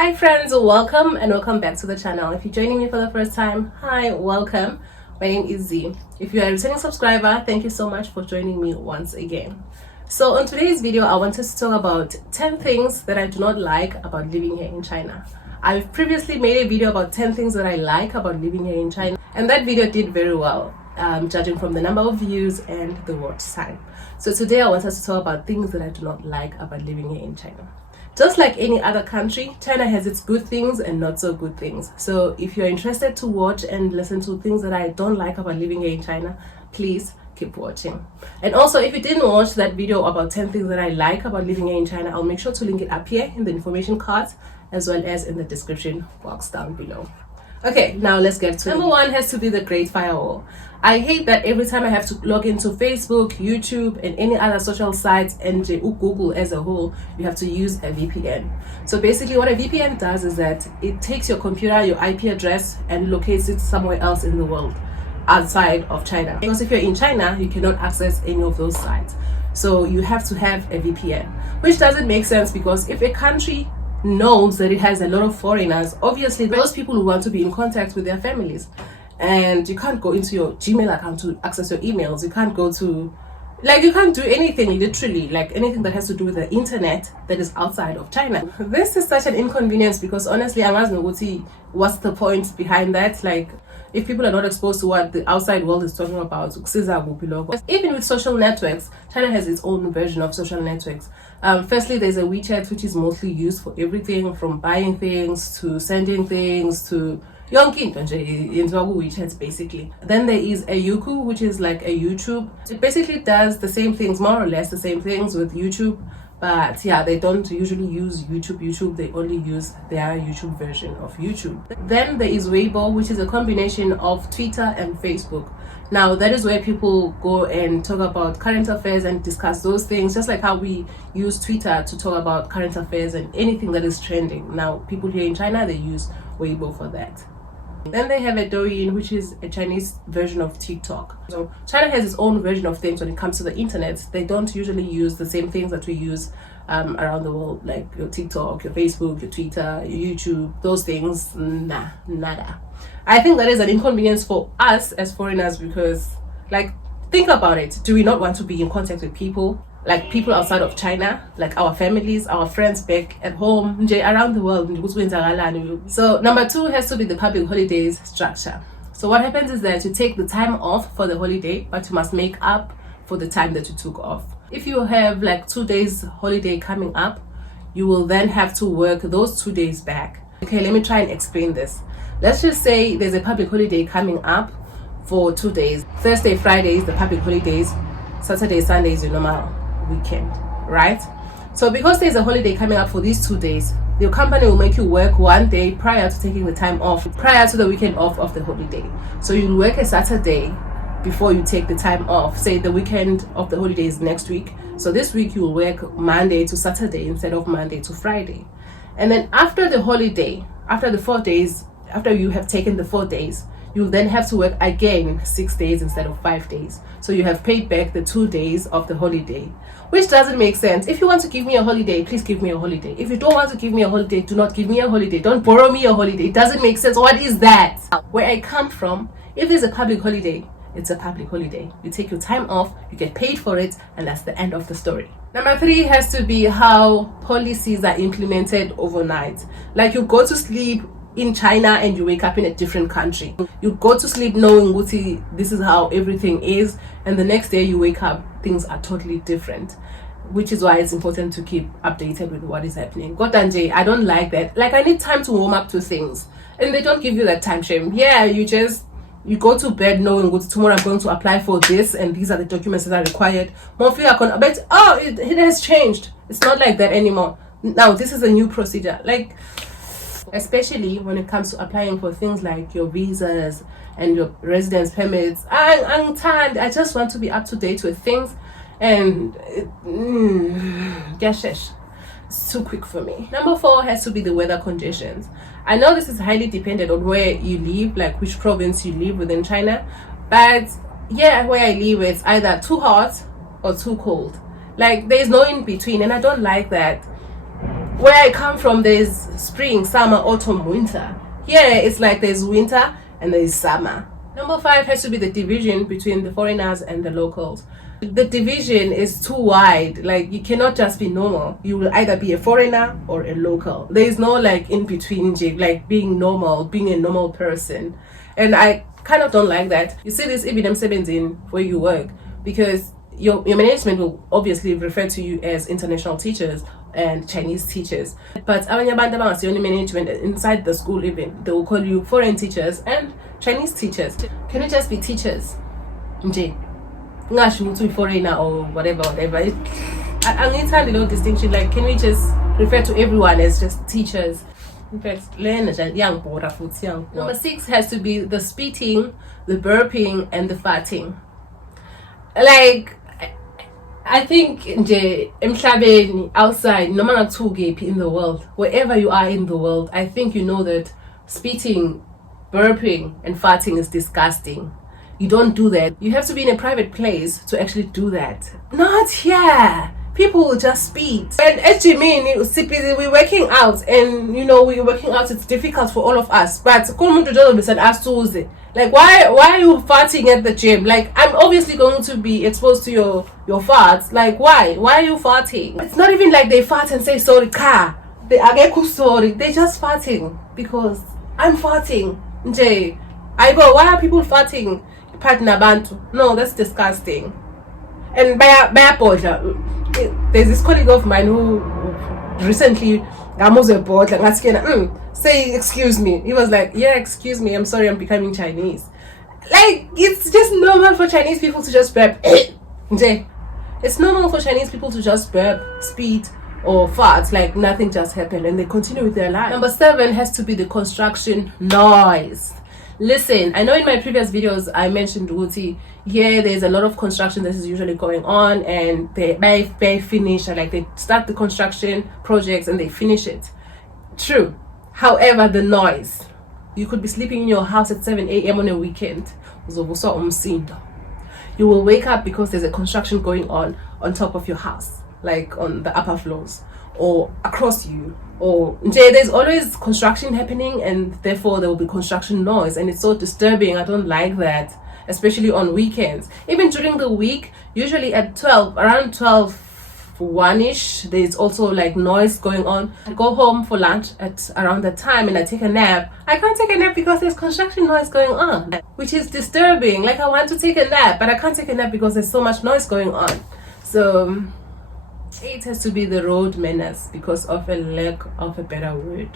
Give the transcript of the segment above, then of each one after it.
Hi friends, welcome and welcome back to the channel. If you're joining me for the first time, hi, welcome. My name is Z. If you are a returning subscriber, thank you so much for joining me once again. So on today's video, I wanted to talk about 10 things that I do not like about living here in China. I've previously made a video about 10 things that I like about living here in China, and that video did very well, judging from the number of views and the watch time. So today I wanted to talk about things that I do not like about living here in China. Just like any other country, China has its good things and not so good things. So if you're interested to watch and listen to things that I don't like about living here in China, please keep watching. And also, if you didn't watch that video about 10 things that I like about living here in China, I'll make sure to link it up here in the information card as well as in the description box down below. Okay, now let's get to it. Number one has to be the Great Firewall. I hate that every time I have to log into Facebook, YouTube, and any other social sites, and Google as a whole, you have to use a VPN. So basically what a VPN does is that it takes your computer, your IP address, and locates it somewhere else in the world outside of China. Because if you're in China, you cannot access any of those sites. So you have to have a VPN, which doesn't make sense because if a country knows that it has a lot of foreigners, obviously those people who want to be in contact with their families, and you can't go into your Gmail account to access your emails. You can't go to, you can't do anything, literally, like anything that has to do with the internet that is outside of China. This is such an inconvenience because honestly, I'm asking what's the point behind that? Like, if people are not exposed to what the outside world is talking about, even with social networks, China has its own version of social networks. Firstly, there's a WeChat, which is mostly used for everything from buying things to sending things to WeChat basically. Then there is a Youku, which is like a YouTube. It basically does the same things, more or less the same things with YouTube, but yeah, they don't usually use YouTube. They only use their YouTube version of YouTube. Then there is Weibo, which is a combination of Twitter and Facebook. Now that is where people go and talk about current affairs and discuss those things, just like how we use Twitter to talk about current affairs and anything that is trending. Now people here in China, they use Weibo for that. Then they have a Douyin, which is a Chinese version of TikTok. So China has its own version of things when it comes to the internet. They don't usually use the same things that we use around the world, like your TikTok, your Facebook, your Twitter, your YouTube, those things. Nada. I think that is an inconvenience for us as foreigners because, think about it. Do we not want to be in contact with people? Like people outside of China, like our families, our friends back at home, around the world. So number two has to be the public holidays structure. So what happens is that you take the time off for the holiday, but you must make up for the time that you took off. If you have 2 days holiday coming up, you will then have to work those 2 days back. Okay, let me try and explain this. Let's just say there's a public holiday coming up for 2 days. Thursday, Friday is the public holidays. Saturday, Sunday is your normal weekend, right? So because there's a holiday coming up for these 2 days, the company will make you work 1 day prior to taking the time off, prior to the weekend off of the holiday. So you'll work a Saturday before you take the time off. Say the weekend of the holiday is next week, so this week you will work Monday to Saturday instead of Monday to Friday. And then after the holiday, after the 4 days, after you have taken the 4 days, you'll then have to work again 6 days instead of 5 days. So you have paid back the 2 days of the holiday, which doesn't make sense. If you want to give me a holiday, please give me a holiday. If you don't want to give me a holiday, do not give me a holiday. Don't borrow me a holiday. It doesn't make sense. What is that? Where I come from, if there's a public holiday, it's a public holiday. You take your time off, you get paid for it, and that's the end of the story. Number three has to be how policies are implemented overnight. Like you go to sleep in China and you wake up in a different country. You go to sleep knowing this is how everything is, and the next day you wake up, things are totally different, which is why it's important to keep updated with what is happening. I don't like that. I need time to warm up to things, and they don't give you that time frame. Yeah, you go to bed knowing tomorrow I'm going to apply for this and these are the documents that are required. But it has changed. It's not like that anymore. Now this is a new procedure. Especially when it comes to applying for things like your visas and your residence permits. I just want to be up to date with things, and it's too quick for me. Number four has to be the weather conditions. I know this is highly dependent on where you live, which province you live within China, but yeah, where I live, it's either too hot or too cold. There's no in between, and I don't like that. where I come from, there's spring, summer, autumn, winter. Here it's like there's winter and there's summer. Number 5 has to be the division between the foreigners and the locals. The division is too wide. Like, you cannot just be normal. You will either be a foreigner or a local. There is no like in between, like being normal, being a normal person. And I kind of don't like that. You see this even in where you work, because your management will obviously refer to you as international teachers and Chinese teachers. But abanye abantu abangasiyona management inside the school, even they will call you foreign teachers and Chinese teachers. Can you just be teachers? Nje. Ngasho ukuthi foreigner or whatever. I need to know distinction. Like, can we just refer to everyone as just teachers? In fact, Number 6 has to be the spitting, the burping, and the farting. Like, I think outside, no matter in the world, wherever you are in the world, I think you know that spitting, burping, and farting is disgusting. You don't do that. You have to be in a private place to actually do that. Not here. People will just spit. And as you mean, we're working out, and we're working out. It's difficult for all of us. But like, why are you farting at the gym? Like, I'm obviously going to be exposed to your farts. Like, why? Why are you farting? It's not even like they fart and say sorry, car. They sorry. They're just farting because I'm farting. Jay, why are people farting? No, that's disgusting. And there's this colleague of mine who recently say excuse me. He was like, yeah, excuse me, I'm sorry, I'm becoming Chinese. Like, it's just normal for Chinese people to just burp. It's normal for Chinese people to just burp, spit, or fart like nothing just happened, and they continue with their life. Number 7 has to be the construction noise. Listen, I know in my previous videos I mentioned Wuti. Yeah, there's a lot of construction that is usually going on, and they finish, like they start the construction projects and they finish it. True. However, the noise. You could be sleeping in your house at 7 a.m. on a weekend. You will wake up because there's a construction going on top of your house, like on the upper floors or across you. Or there's always construction happening, and therefore there will be construction noise, and it's so disturbing. I don't like that, especially on weekends. Even during the week, usually at around 1-ish, there's also like noise going on. I go home for lunch at around that time and I take a nap. I can't take a nap because there's construction noise going on, which is disturbing. Like, I want to take a nap, but I can't take a nap because there's so much noise going on. So 8 has to be the road manners, because of a lack of a better word.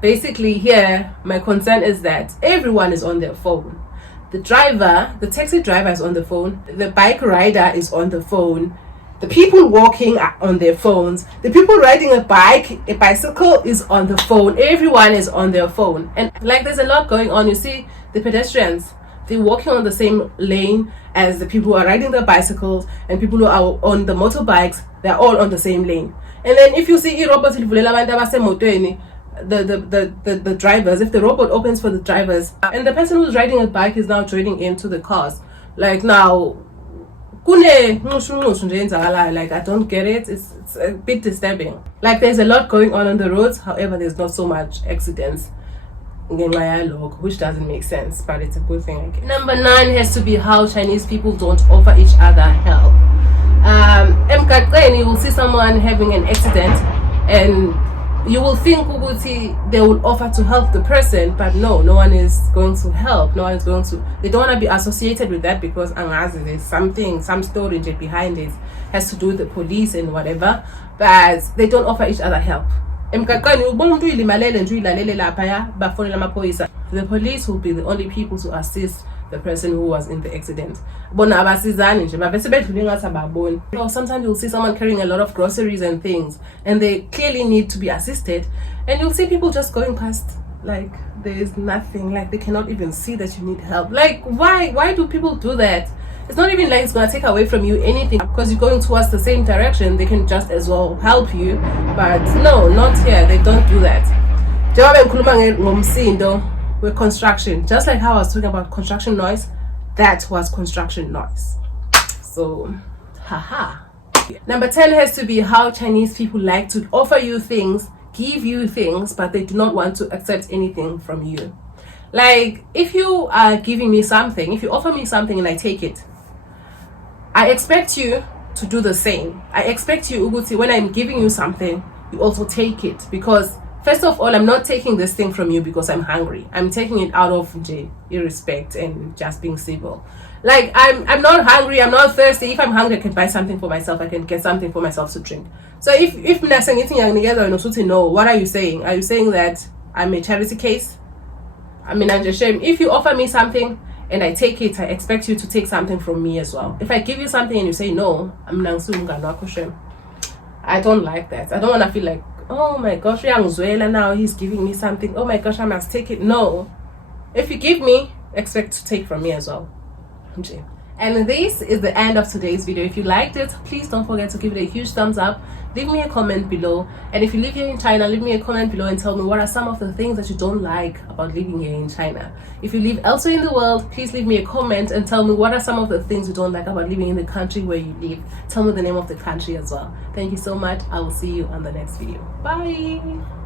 Basically here, my concern is that everyone is on their phone. The taxi driver is on the phone. The bike rider is on the phone. The people walking are on their phones. The people riding a bicycle is on the phone. Everyone is on their phone. And like, there's a lot going on. You see, the pedestrians, they're walking on the same lane as the people who are riding the bicycles, and people who are on the motorbikes, they're all on the same lane. And then if you see the drivers, if the robot opens for the drivers and the person who's riding a bike is now joining into the cars, like, now like, I don't get it. It's a bit disturbing. Like, there's a lot going on the roads, however there's not so much accidents, which doesn't make sense, but it's a good thing, I guess. Number 9 has to be how Chinese people don't offer each other help. You will see someone having an accident and you will think they will offer to help the person, but no one is going to help. They don't want to be associated with that, because there's some story behind it, has to do with the police and whatever, but they don't offer each other help. The police will be the only people to assist the person who was in the accident. Sometimes you'll see someone carrying a lot of groceries and things, and they clearly need to be assisted, and you'll see people just going past like there is nothing, like they cannot even see that you need help. Like, why do people do that? It's not even like it's going to take away from you anything, because you're going towards the same direction. They can just as well help you, but no, not here. They don't do that. With construction, just like how I was talking about construction noise, that was construction noise. So, haha. Number 10 has to be how Chinese people like to offer you things, give you things, but they do not want to accept anything from you. Like, if you are giving me something, if you offer me something and I take it, I expect you to do the same. I expect you, Uguti, when I'm giving you something, you also take it. Because first of all, I'm not taking this thing from you because I'm hungry. I'm taking it out of respect and just being civil. Like, I'm not hungry, I'm not thirsty. If I'm hungry, I can buy something for myself. I can get something for myself to drink. So if I'm saying anything, no, what are you saying? Are you saying that I'm a charity case? I mean, I'm just ashamed. If you offer me something and I take it, I expect you to take something from me as well. If I give you something and you say no, I don't like that. I don't want to feel like, oh my gosh, now he's giving me something. Oh my gosh, I must take it. No. If you give me, expect to take from me as well. And this is the end of today's video. If you liked it, please don't forget to give it a huge thumbs up. Leave me a comment below. And if you live here in China, leave me a comment below and tell me what are some of the things that you don't like about living here in China. If you live elsewhere in the world, please leave me a comment and tell me what are some of the things you don't like about living in the country where you live. Tell me the name of the country as well. Thank you so much. I will see you on the next video. Bye.